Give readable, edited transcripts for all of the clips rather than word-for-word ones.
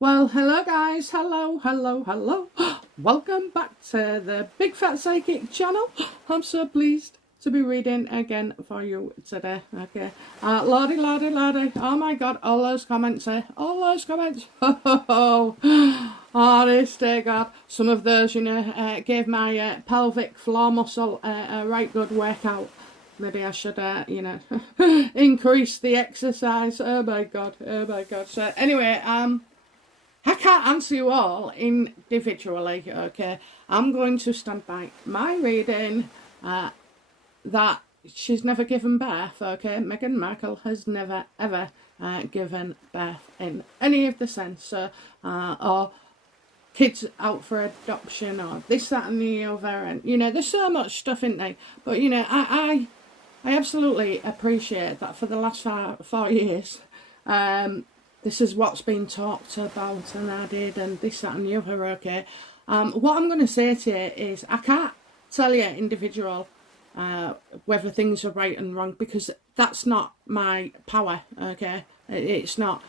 Well, hello guys, hello. Welcome back to the Big Fat Psychic channel. I'm so pleased to be reading again for you today, okay. Lordy, oh my god, all those comments. Honest to god, some of those, gave my pelvic floor muscle a right good workout. Maybe I should, increase the exercise. Oh my god. So anyway, I can't answer you all individually, okay? I'm going to stand by my reading that she's never given birth, okay? Meghan Markle has never, ever given birth in any of the sense, or kids out for adoption, or this, that, and the other, and, there's so much stuff, isn't there? But, I absolutely appreciate that for the last 4 years, this is what's been talked about and added and this, that and the other, okay? What I'm going to say to you is I can't tell you individual whether things are right and wrong, because that's not my power, okay? It's not.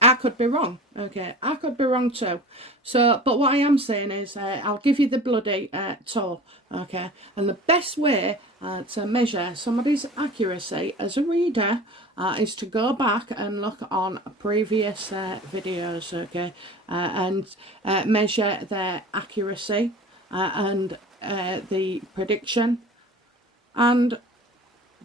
I could be wrong, okay? I could be wrong too. So, but what I am saying is I'll give you the bloody toll, okay? And the best way to measure somebody's accuracy as a reader is to go back and look on previous videos, okay? And measure their accuracy and the prediction and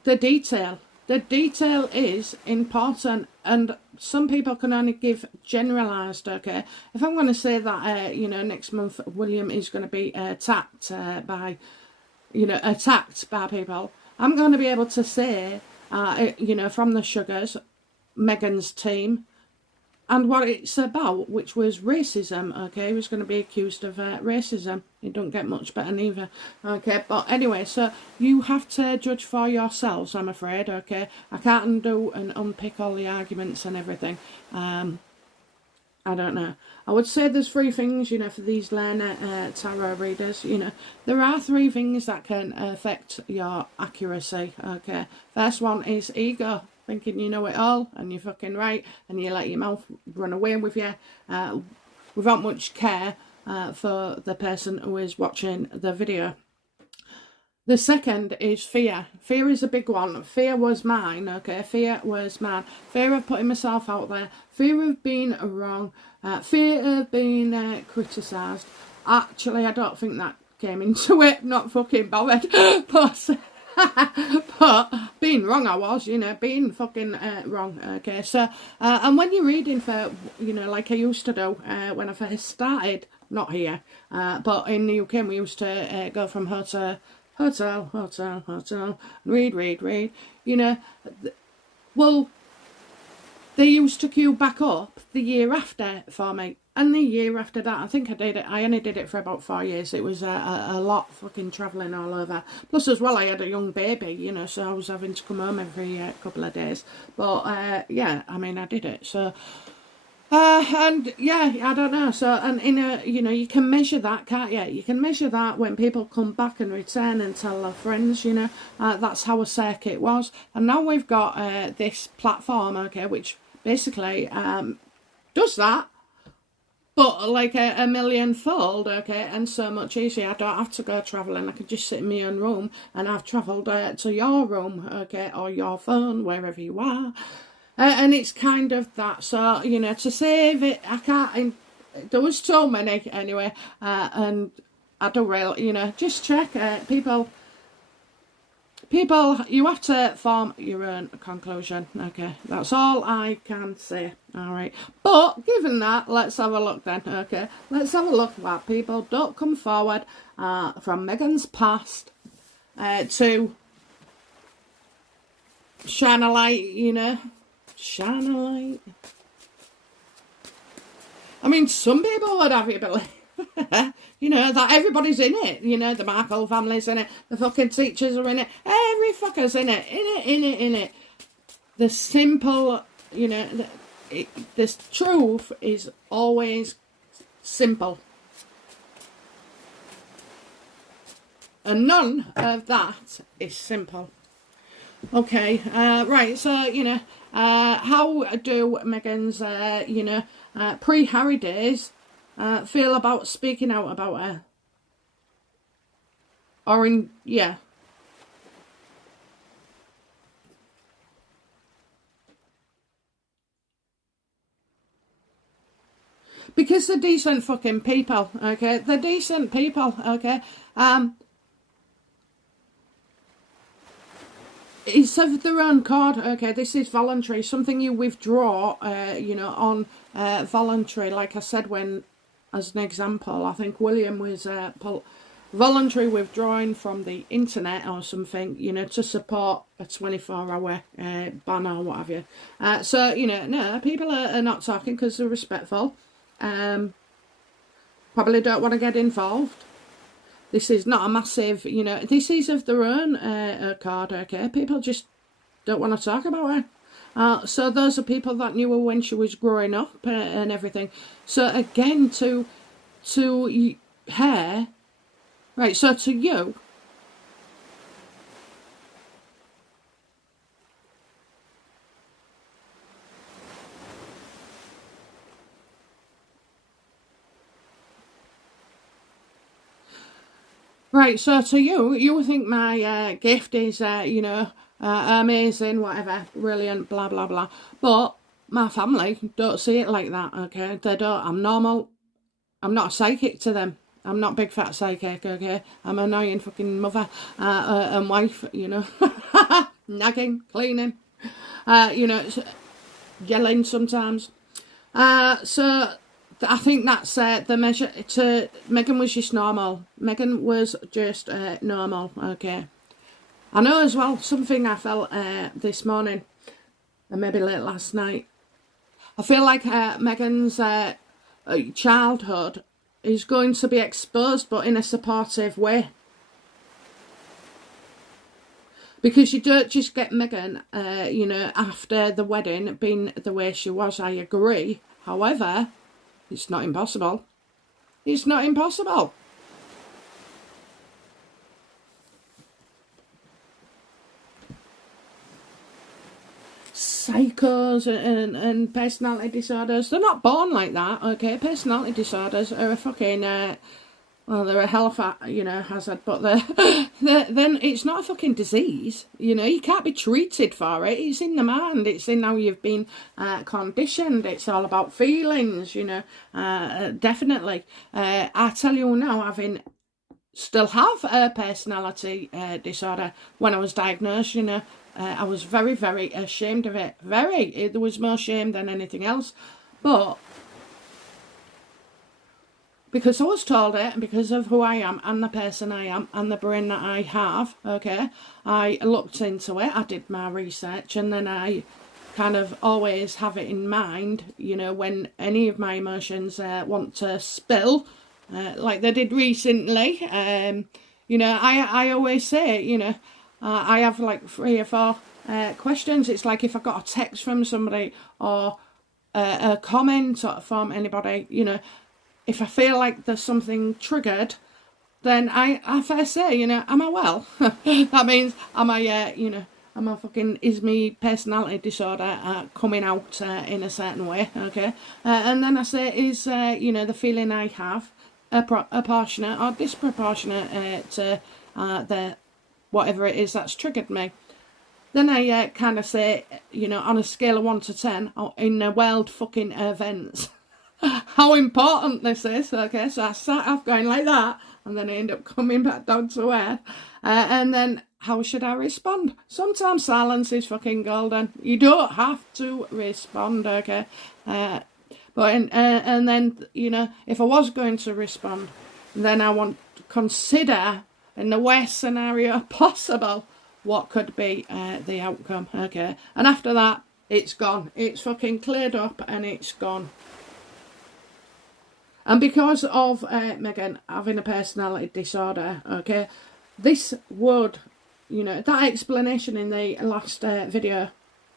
the detail. The detail is important, and some people can only give generalised, okay? If I'm going to say that, next month William is going to be attacked by people, I'm going to be able to say, from the Sugars, Meghans team, and what it's about, which was racism, okay? He was going to be accused of racism. It don't get much better neither, okay? But anyway, so you have to judge for yourselves, I'm afraid, okay? I can't undo and unpick all the arguments and everything. I don't know. I would say there's 3 things, for these learner tarot readers, there are 3 things that can affect your accuracy, okay? First one is ego. Thinking you know it all and you're fucking right, and you let your mouth run away with you without much care for the person who is watching the video. The second is fear. Fear is a big one. Fear was mine, okay? Fear was mine. Fear of putting myself out there. Fear of being wrong. Fear of being criticised. Actually, I don't think that came into it. Not fucking bothered. But being wrong I was, being fucking wrong, okay? So, and when you're reading for, like I used to do when I first started, not here, but in the UK we used to go from hotel, read, well, they used to queue back up the year after for me. And the year after that, I think I only did it for about 4 years. It was a lot fucking travelling all over. Plus as well, I had a young baby, so I was having to come home every couple of days. But yeah, I mean, I did it. So, and yeah, I don't know. So, and you can measure that, can't you? You can measure that when people come back and return and tell their friends, that's how a circuit was. And now we've got this platform, okay, which basically does that. But like a millionfold, okay, and so much easier. I don't have to go travelling. I can just sit in my own room, and I've travelled to your room, okay, or your phone, wherever you are. And it's kind of that. So, to save it, I can't. There was so many anyway, and I don't really, just check. People, you have to form your own conclusion, okay? That's all I can say, all right? But, given that, let's have a look then, okay? Let's have a look at people don't come forward from Megan's past to shine a light, shine a light. I mean, some people would have you believe. That everybody's in it. The Markle family's in it. The fucking teachers are in it. Every fucker's in it. In it. The simple, the truth is always simple. And none of that is simple. Okay, right, so, how do Meghans, pre-Harry days feel about speaking out about her? Or yeah. Because they're decent fucking people, okay? They're decent people, okay? It's of their own accord, okay? This is voluntary, something you withdraw, on voluntary. Like I said, when, as an example, I think William was voluntary withdrawing from the internet or something, to support a 24-hour ban or what have you. So, no, people are not talking because they're respectful. Probably don't want to get involved. This is not a massive, this is of their own accord, okay? People just don't want to talk about her. So those are people that knew her when she was growing up and everything. So again, to her, right, so to you, right, so to you think my gift is, amazing, whatever, brilliant, blah, blah, blah. But my family don't see it like that, okay? They don't. I'm normal. I'm not a psychic to them. I'm not big fat psychic, okay? I'm an annoying fucking mother and wife, nagging, cleaning, yelling sometimes. So I think that's the measure. Meghan was just normal. Meghan was just normal, okay? I know as well, something I felt this morning, and maybe late last night. I feel like Meghan's childhood is going to be exposed, but in a supportive way. Because you don't just get Meghan, after the wedding being the way she was, I agree. However, it's not impossible. It's not impossible. Psychos and personality disorders, they're not born like that, okay? Personality disorders are a fucking, they're a hell of a, hazard, but then it's not a fucking disease, you can't be treated for it. It's in the mind, it's in how you've been conditioned, it's all about feelings, definitely. I tell you now, still have a personality disorder. When I was diagnosed, I was very, very ashamed of it. There was more shame than anything else. But because I was told it, and because of who I am and the person I am and the brain that I have, okay, I looked into it, I did my research, and then I kind of always have it in mind, when any of my emotions want to spill, like they did recently. I always say, I have like 3 or 4 questions. It's like if I got a text from somebody or a comment from anybody, if I feel like there's something triggered, then I first say, am I well? That means, am I fucking, is me personality disorder coming out in a certain way, okay? And then I say, is, the feeling I have proportionate or disproportionate to the whatever it is that's triggered me. Then I kind of say, on a scale of 1 to 10, in the world fucking events, how important this is, okay? So I start off going like that, and then I end up coming back down to earth. And then, how should I respond? Sometimes silence is fucking golden. You don't have to respond, okay? But and then, if I was going to respond, then I want to consider, in the worst scenario possible, what could be the outcome, okay? And after that, it's gone. It's fucking cleared up and it's gone. And because of Meghan having a personality disorder, okay, this would, that explanation in the last video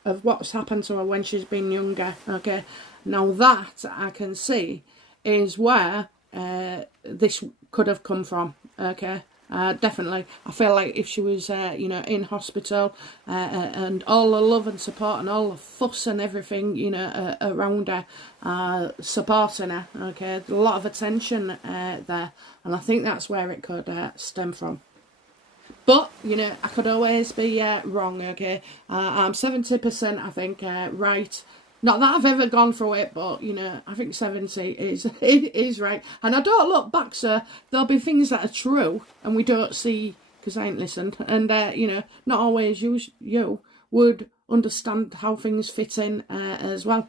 of what's happened to her when she's been younger, okay, now that I can see is where this could have come from, okay. Definitely. I feel like if she was, you know, in hospital, and all the love and support and all the fuss and everything, you know, around her, supporting her, okay, a lot of attention there, and I think that's where it could stem from. But, you know, I could always be wrong, okay? I'm 70%, I think, right. Not that I've ever gone through it, but, you know, I think 70 is right. And I don't look back, sir. There'll be things that are true and we don't see because I ain't listened. And, you know, not always you would understand how things fit in as well.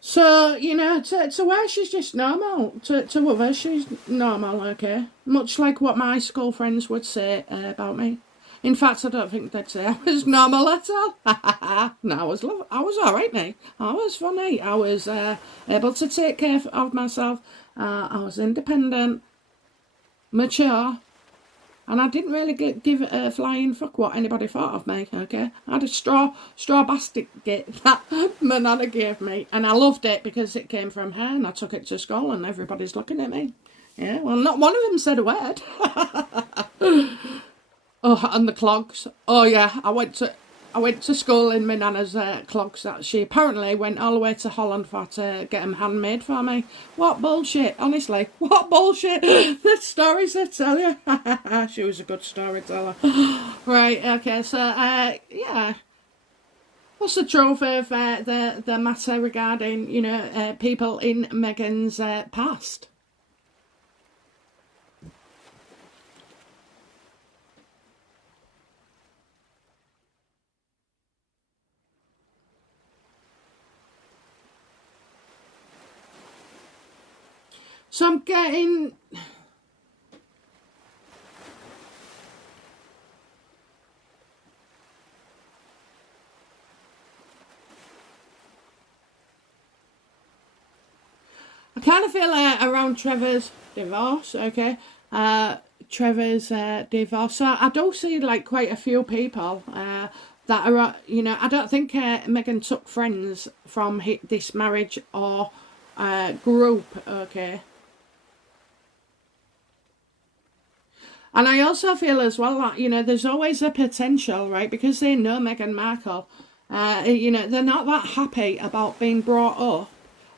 So, you know, to her, she's just normal. To others, she's normal, okay? Much like what my school friends would say about me. In fact, I don't think they'd say I was normal at all. No, I was alright, mate. I was funny. I was able to take care of myself. I was independent, mature, and I didn't really give a flying fuck what anybody thought of me, okay? I had a straw basket that my nana gave me, and I loved it because it came from her, and I took it to school, and everybody's looking at me. Yeah, well, not one of them said a word. Oh, and the clogs. Oh yeah, I went to school in my nana's clogs. That she apparently went all the way to Holland for to get them handmade for me. What bullshit, honestly. What bullshit. The stories I tell you. She was a good storyteller. Right, okay, so yeah. What's the truth of the matter regarding, you know, people in Meghans' past? So I'm getting... I kind of feel around Trevor's divorce, okay? Trevor's divorce. So I do see like quite a few people that are, you know, I don't think Meghan took friends from this marriage or group, okay? And I also feel as well that, you know, there's always a potential, right? Because they know Meghan Markle, you know, they're not that happy about being brought up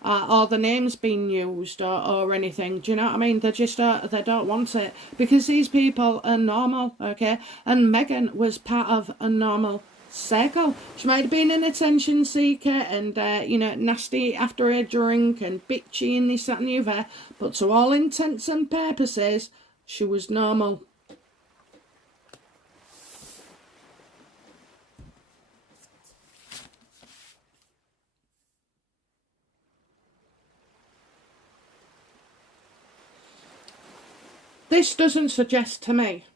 or the names being used or anything. Do you know what I mean? They just they don't want it because these people are normal, okay? And Meghan was part of a normal circle. She might have been an attention seeker and, you know, nasty after a drink and bitchy and this, that and the other. But to all intents and purposes, she was normal. This doesn't suggest to me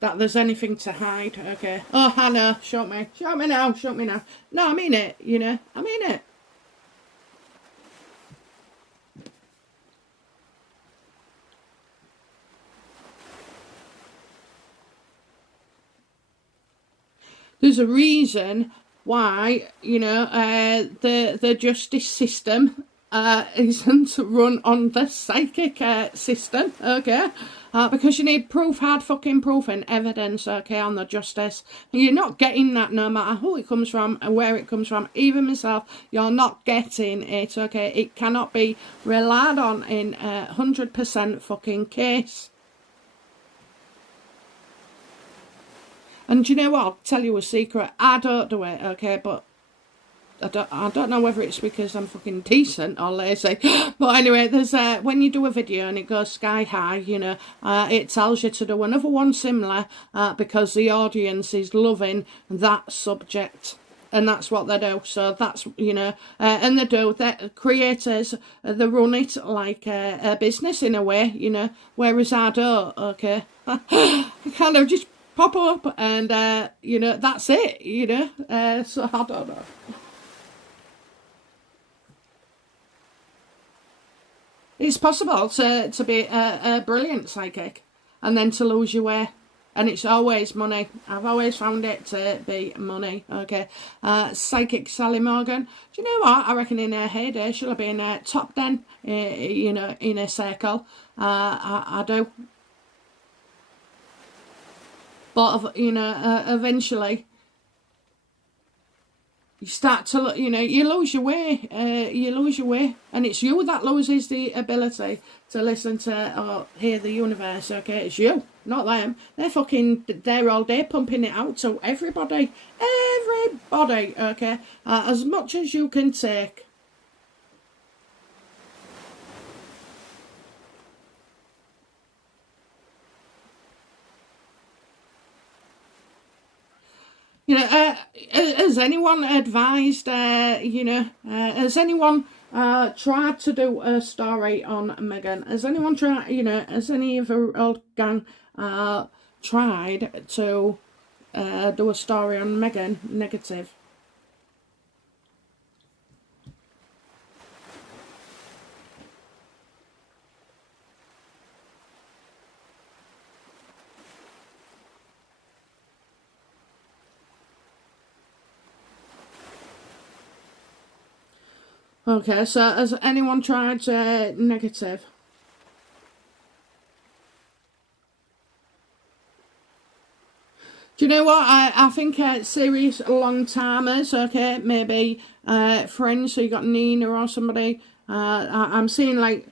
that there's anything to hide, okay? Oh, Hannah, show me now, show me now. No, I mean it, you know, I mean it. There's a reason why, you know, the justice system isn't run on the psychic system, okay? Because you need proof, hard fucking proof and evidence, okay, on the justice. And you're not getting that no matter who it comes from and where it comes from. Even myself, you're not getting it, okay? It cannot be relied on in 100% fucking case. And do you know what? I'll tell you a secret. I don't do it, okay? But I don't know whether it's because I'm fucking decent or lazy. But anyway, there's when you do a video and it goes sky high, you know, it tells you to do another one similar because the audience is loving that subject. And that's what they do. So that's, you know, and they do. The creators, they run it like a business in a way, you know, whereas I don't, okay? I kind of just pop up and, you know, that's it, you know. So I don't know. It's possible to be a brilliant psychic and then to lose your way. And it's always money. I've always found it to be money, okay? Psychic Sally Morgan. Do you know what? I reckon in her heyday, she'll have been top 10, you know, in a circle. I do. But, you know, eventually, you start to look, you know, you lose your way. And it's you that loses the ability to listen to or hear the universe, okay? It's you, not them. They're there all day pumping it out to everybody. Everybody, okay? As much as you can take. You know, has anyone advised, you know, has anyone tried to do a story on Meghan? Has anyone tried, you know, has any of her old gang tried to do a story on Meghan negative? Okay, so has anyone tried negative? Do you know what? I think serious long timers, okay, maybe friends, so you got Nina or somebody. I'm seeing like,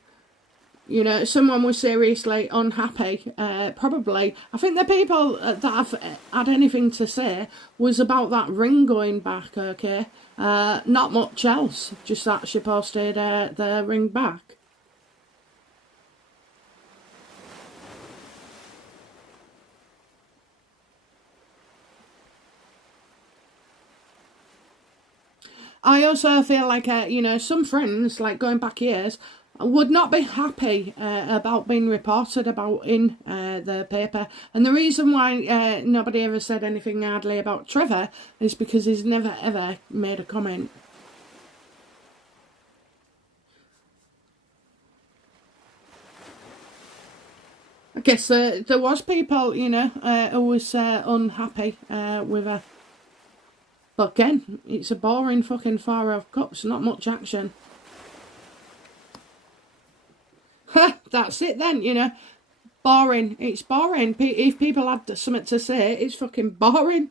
you know, someone was seriously unhappy, probably. I think the people that have had anything to say was about that ring going back, okay? Not much else, just that she posted the ring back. I also feel like, you know, some friends, like going back years, would not be happy about being reported about in the paper. And the reason why nobody ever said anything hardly about Trevor is because he's never ever made a comment. I guess there was people, you know, who was unhappy with her. But again, it's a boring fucking 4 of Cups, not much action. That's it then, you know. Boring. It's boring. If people had something to say, it's fucking boring.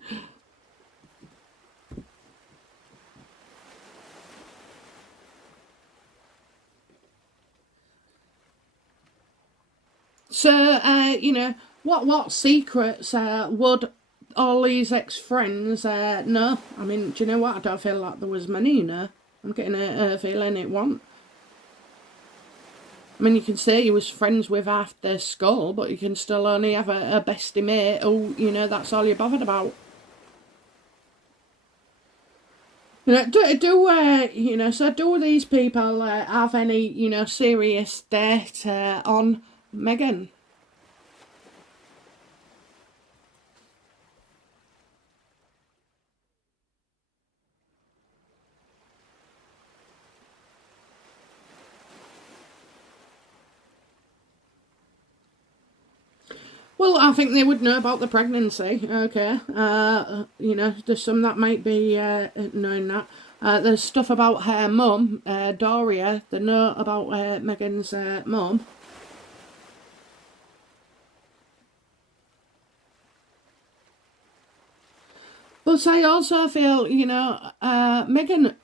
So, you know, what secrets would all these ex-friends know? I mean, do you know what? I don't feel like there was many, you know. I'm getting a feeling it won't. I mean, you can say you was friends with after school, but you can still only have a bestie mate who, you know, that's all you're bothered about. You know, you know, so do these people have any, you know, serious debt on Meghan? Well, I think they would know about the pregnancy, okay. You know, there's some that might be knowing that. There's stuff about her mum, Doria, they know about Meghan's mum. But I also feel, you know, Meghan,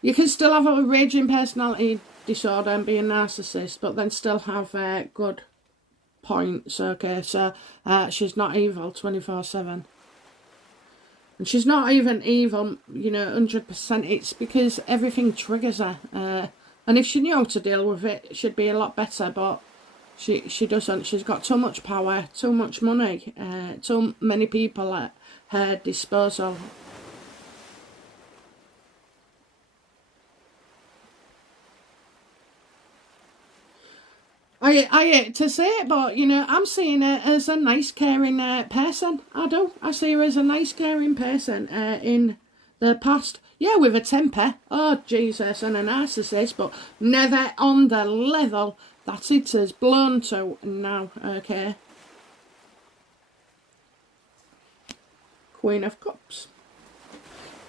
you can still have a raging personality disorder and be a narcissist, but then still have good points, okay, so she's not evil 24/7, and she's not even evil, you know, 100%. It's because everything triggers her, and if she knew how to deal with it, she'd be a lot better, but she doesn't. She's got too much power, too much money, too many people at her disposal. I hate to say it, but, you know, I'm seeing her as a nice, caring person. I do. I see her as a nice, caring person in the past. Yeah, with a temper. Oh, Jesus, and a narcissist, but never on the level that it has blown to now, okay? Queen of Cups.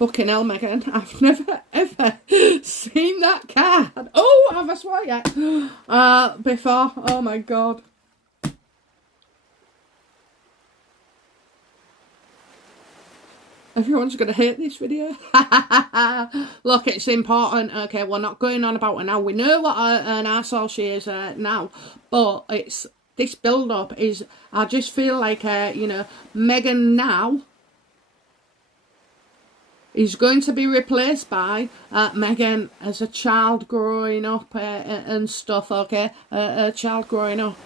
Fucking hell, Meghan, I've never ever seen that card. Oh, have I swear yet? Before. Oh my god. Everyone's going to hate this video. Look, it's important. Okay, we're not going on about her now. We know what an arsehole she is now. But it's this build-up is... I just feel like, you know, Meghan now is going to be replaced by Meghan as a child growing up and stuff, okay? A child growing up.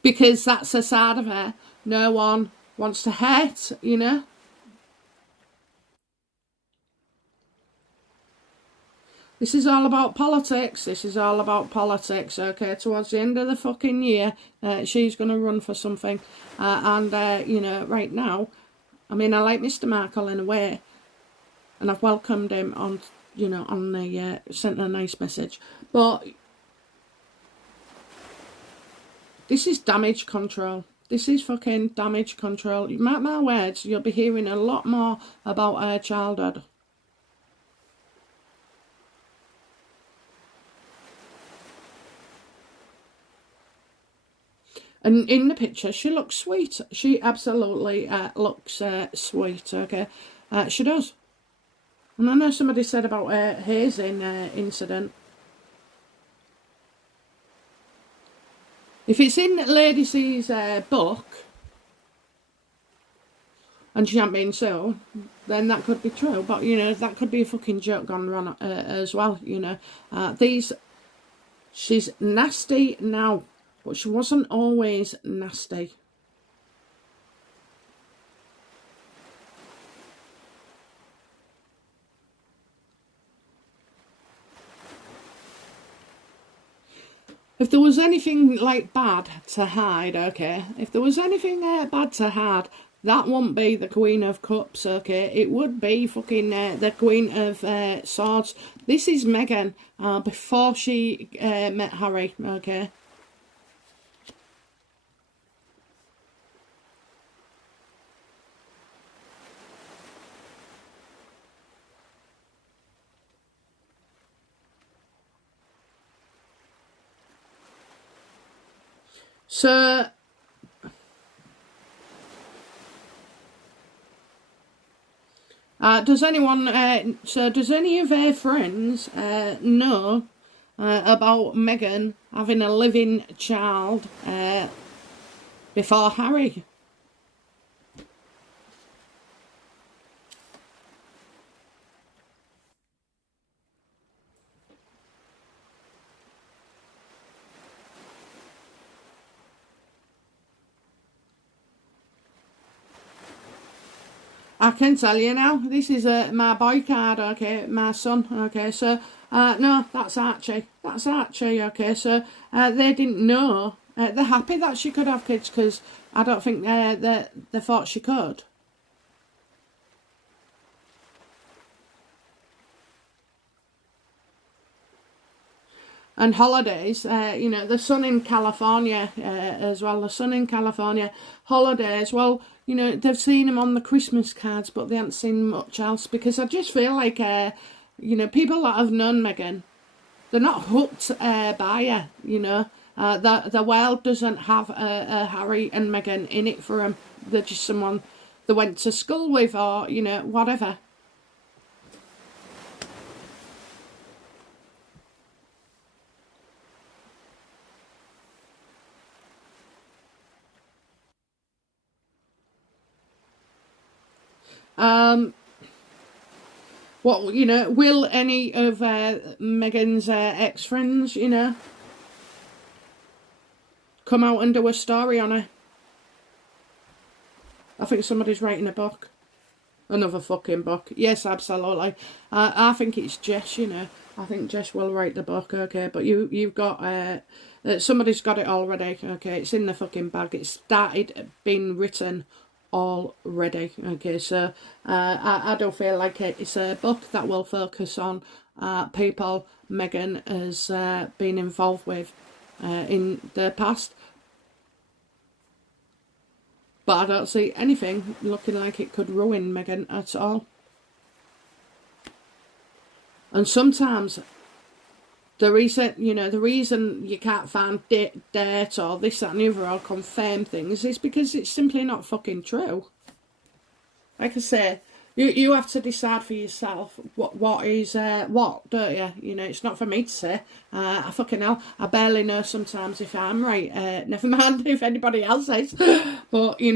Because that's a side of her no one wants to hate, you know. This is all about politics. This is all about politics, okay? Towards the end of the fucking year, she's going to run for something. You know, right now, I mean, I like Mr. Markle in a way. And I've welcomed him on, you know, on the, sent a nice message. But this is damage control. This is fucking damage control. You mark my words, you'll be hearing a lot more about her childhood. And in the picture, she looks sweet. She absolutely looks sweet, okay? She does. And I know somebody said about her hazing incident. If it's in Lady C's book, and she hasn't been sued, then that could be true. But, you know, that could be a fucking joke gone wrong as well, you know. She's nasty now, but she wasn't always nasty. If there was anything, like, bad to hide, okay, if there was anything bad to hide, that wouldn't be the Queen of Cups, okay, it would be fucking the Queen of Swords. This is Meghan before she met Harry, okay. So, does anyone, does any of her friends know about Meghan having a living child before Harry? I can tell you now, this is my boy card, okay, my son, okay, so, no, that's Archie, okay, so, they didn't know, they're happy that she could have kids, because I don't think they thought she could. And holidays, you know, the son in California as well, the son in California, holidays, well, you know, they've seen him on the Christmas cards, but they haven't seen much else, because I just feel like, you know, people that have known Meghan, they're not hooked by her, you know. The world doesn't have Harry and Meghan in it for them. They're just someone they went to school with, or, you know, whatever. What, you know, will any of Meghan's ex-friends, you know, come out and do a story on her? I think somebody's writing a book. Another fucking book. Yes, absolutely. I think it's Jess, you know. I think Jess will write the book, okay, but you've got, somebody's got it already, okay, it's in the fucking bag. It started being written already, okay, so I do feel like it's a book that will focus on people Meghan has been involved with in the past. But I don't see anything looking like it could ruin Meghan at all. And sometimes the reason you can't find dirt or this, that and the other or confirm things is because it's simply not fucking true. Like I say, you have to decide for yourself what is what, don't you? You know, it's not for me to say. I fucking hell, I barely know sometimes if I'm right. Never mind if anybody else is. But you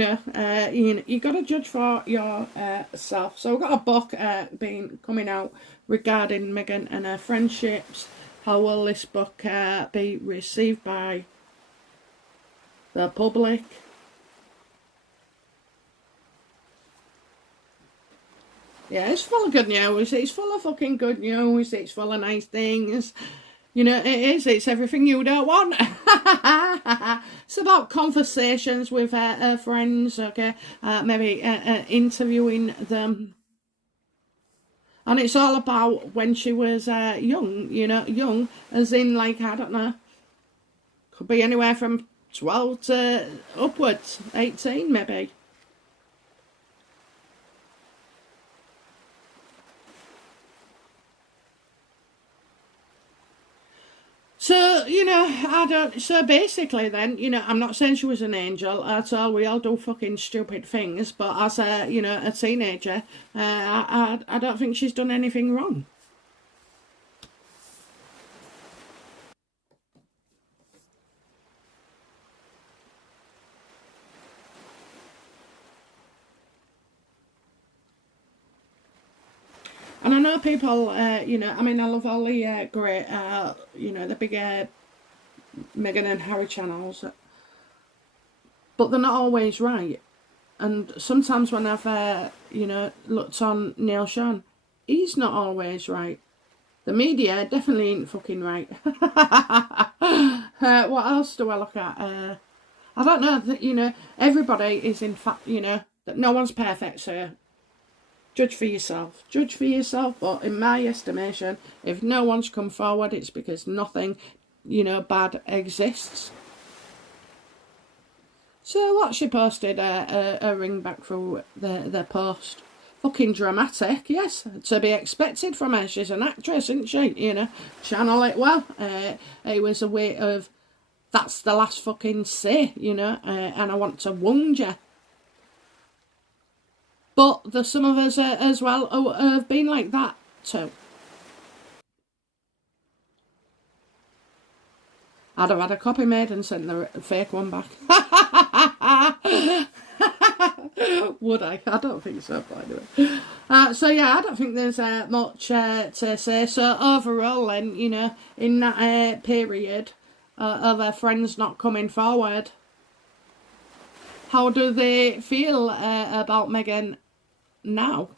got to judge for yourself. So we've got a book coming out regarding Meghan and her friendships. How will this book be received by the public? Yeah, it's full of good news. It's full of fucking good news. It's full of nice things. You know, it is. It's everything you don't want. It's about conversations with her friends, okay? Maybe interviewing them. And it's all about when she was young, you know, young as in, like, I don't know, could be anywhere from 12 to upwards, 18 maybe. So, so basically then, I'm not saying she was an angel at all. We all do fucking stupid things. But as a teenager, I don't think she's done anything wrong. And I know people, I love all the great, the big Meghan and Harry channels, but they're not always right. And sometimes when I've, looked on Neil Sean, he's not always right. The media definitely ain't fucking right. What else do I look at? I don't know, everybody is in fact, that no one's perfect, so judge for yourself. Judge for yourself, but in my estimation, if no one's come forward, it's because nothing, bad exists. So what, she posted a ring back through the post. Fucking dramatic, yes, to be expected from her. She's an actress, isn't she? Channel it well. It was a way of, that's the last fucking say, and I want to wound you. But there's some of us as well who have been like that too. I'd have had a copy made and sent the fake one back. Would I? I don't think so, by the way. So yeah, I don't think there's much to say. So overall then, in that period of her friends not coming forward, how do they feel about Meghan now?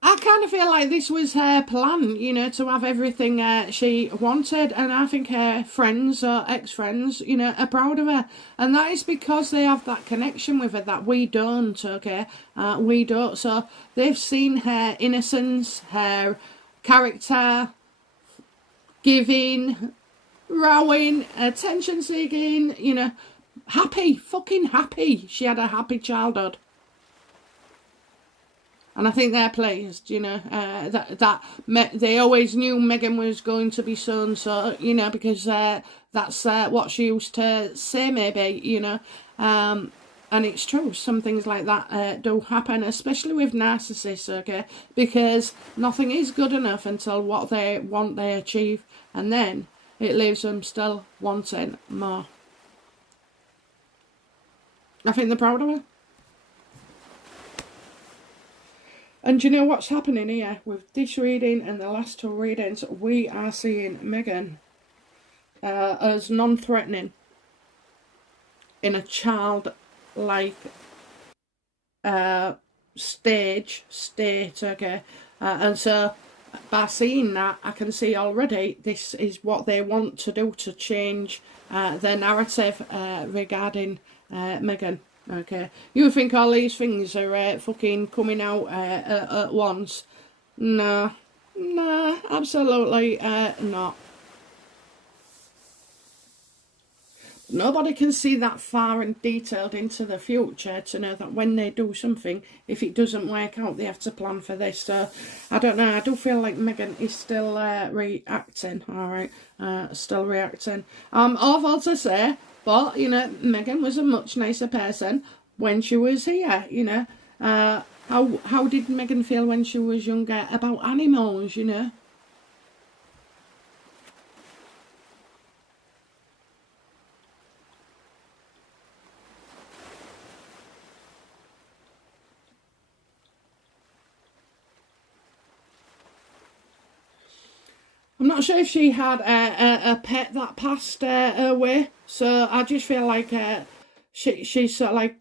I kind of feel like this was her plan, to have everything she wanted, and I think her friends or ex-friends, are proud of her, and that is because they have that connection with her that we don't, okay? We don't, so they've seen her innocence, her character, giving, rowing, attention seeking, happy, fucking happy. She had a happy childhood. And I think they're pleased, that they always knew Meghan was going to be so and so, because that's what she used to say, maybe, and it's true. Some things like that do happen, especially with narcissists, okay? Because nothing is good enough until what they want they achieve, and then it leaves them still wanting more. I think they're proud of her. And do you know what's happening here? With this reading and the last two readings, we are seeing Meghan as non-threatening in a childlike state, okay? And so by seeing that, I can see already this is what they want to do to change their narrative regarding Meghan. Okay, you think all these things are fucking coming out at once, No, no, absolutely not. Nobody can see that far and detailed into the future to know that when they do something, if it doesn't work out, they have to plan for this. So, I don't know. I do feel like Meghan is still reacting. All right, still reacting. Awful to say, but you know, Meghan was a much nicer person when she was here. You know, how did Meghan feel when she was younger about animals? You know. I'm not sure if she had a pet that passed away, so I just feel like she's sort of like.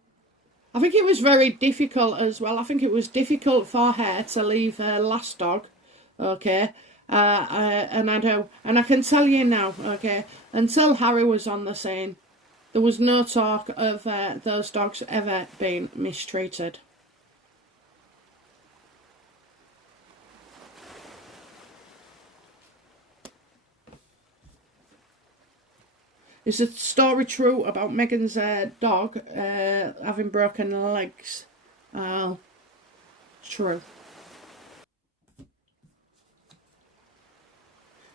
I think it was very difficult as well. I think it was difficult for her to leave her last dog, okay. And I do, and I can tell you now, okay. Until Harry was on the scene, there was no talk of those dogs ever being mistreated. Is the story true about Megan's dog having broken legs? Oh, true.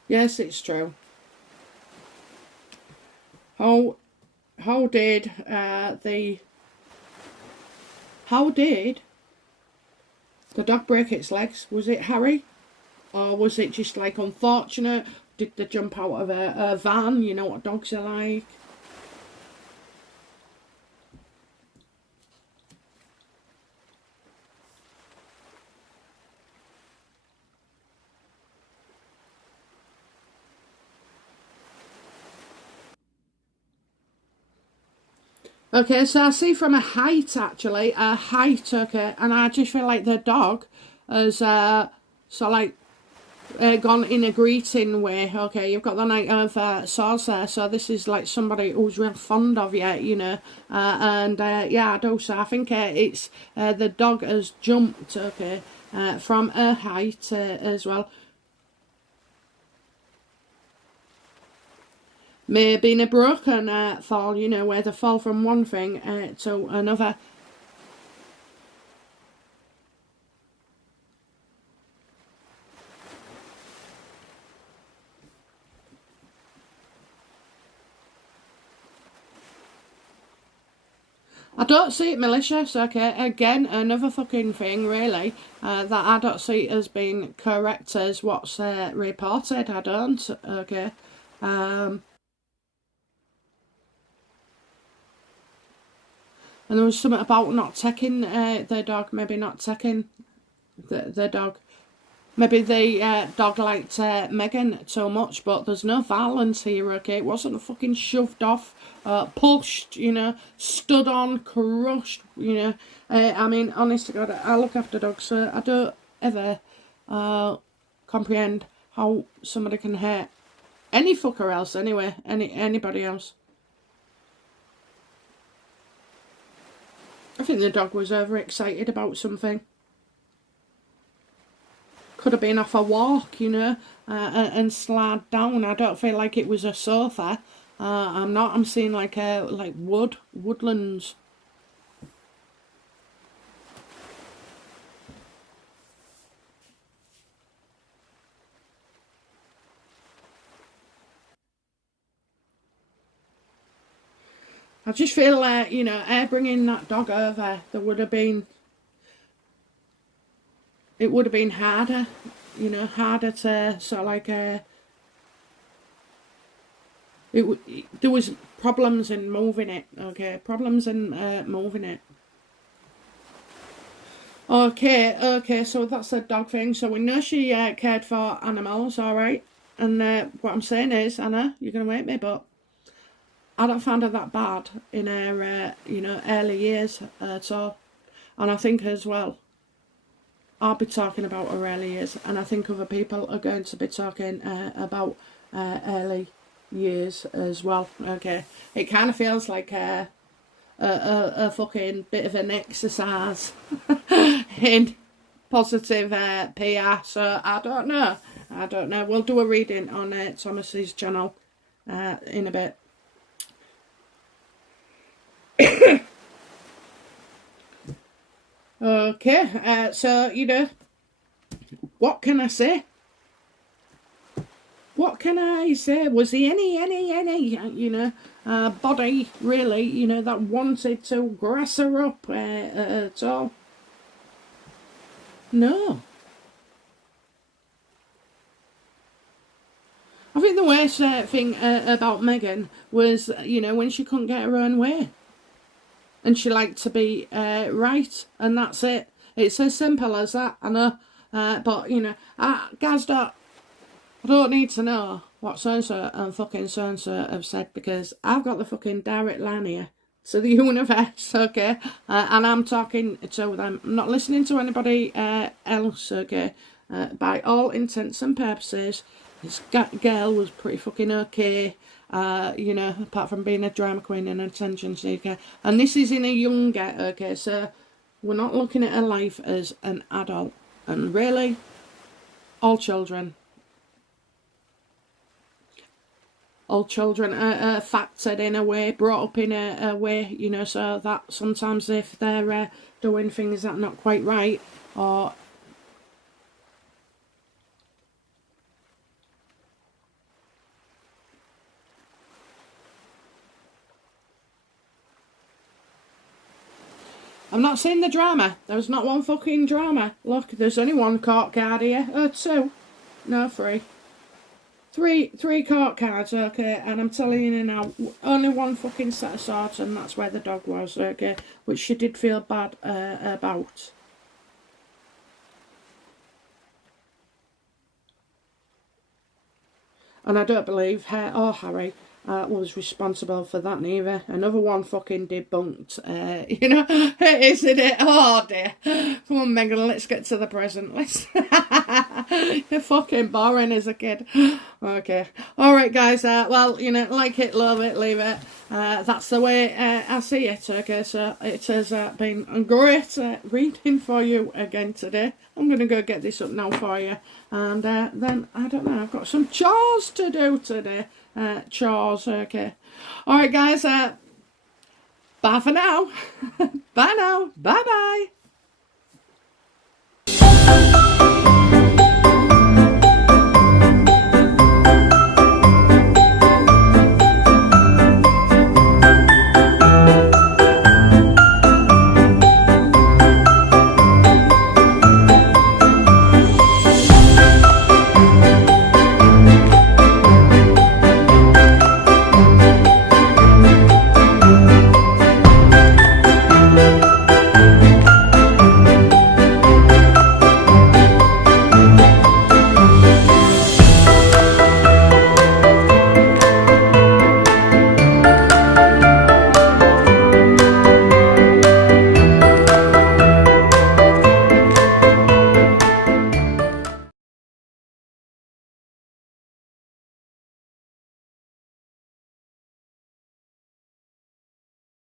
Yes, it's true. How how did how did the dog break its legs? Was it Harry, or was it just like unfortunate? Did they jump out of a van? You know what dogs are like. Okay, so I see from a height actually, a height. Okay, and I just feel like the dog has so like gone in a greeting way. Okay, you've got the Knight of Swords there, so this is like somebody who's real fond of you, you know. And yeah, I do. So I think it's the dog has jumped, okay, from a height as well. May have been a broken fall, you know, where they fall from one thing to another. I don't see it malicious, okay? Again, another fucking thing, really, that I don't see as being correct as what's reported. I don't, okay? Um, and there was something about not taking the dog, maybe not taking the dog. Maybe the dog liked Megan so much, but there's no violence here, okay? It wasn't fucking shoved off, pushed, you know, stood on, crushed, you know. I mean, honest to God, I look after dogs, so I don't ever comprehend how somebody can hurt any fucker else anyway, anybody else. I think the dog was overexcited about something. Could have been off a walk, you know, and slide down. I don't feel like it was a sofa. I'm not. I'm seeing like like woodlands. I just feel like you know, bringing that dog over, there would have been. It would have been harder, you know, harder to sort of like there was problems in moving it. Okay, problems in moving it. Okay, so that's the dog thing. So we know she cared for animals, all right. And what I'm saying is, Anna, you're gonna hate me, but I don't find her that bad in her, you know, early years at all. And I think as well, I'll be talking about her early years, and I think other people are going to be talking about early years as well. Okay, it kind of feels like a fucking bit of an exercise in positive PR. So I don't know. We'll do a reading on Thomas's channel in a bit. Okay, so, you know, what can I say? What can I say? Was he any, you know, body, really, you know, that wanted to grass her up at all? No. I think the worst thing about Megan was, you know, when she couldn't get her own way. And she liked to be right, and that's it. It's as simple as that, I know. But, you know, guys, I don't need to know what so-and-so and fucking so-and-so have said, because I've got the fucking direct line here to the universe, okay? And I'm talking to them. I'm not listening to anybody else, okay? By all intents and purposes, this girl was pretty fucking okay. You know, apart from being a drama queen and attention seeker. And this is in a younger, okay, so we're not looking at her life as an adult. And really, all children are factored in a way, brought up in a way, you know, so that sometimes if they're doing things that are not quite right, or I'm not seeing the drama. There's not one fucking drama. Look, there's only one court card here. Two. No, three. Three court cards, okay, and I'm telling you now, only one fucking set of swords, and that's where the dog was, okay, which she did feel bad about. And I don't believe her or Harry was responsible for that neither. Another one fucking debunked, you know, isn't it? Oh dear. Come on, Megan, let's get to the present. You're fucking boring as a kid. Okay. Alright, guys, well, you know, like it, love it, leave it. That's the way I see it, okay? So it has been a great reading for you again today. I'm going to go get this up now for you. And then, I don't know, I've got some chores to do today. Chores, okay. Alright, guys, bye for now. Bye now. Bye-bye.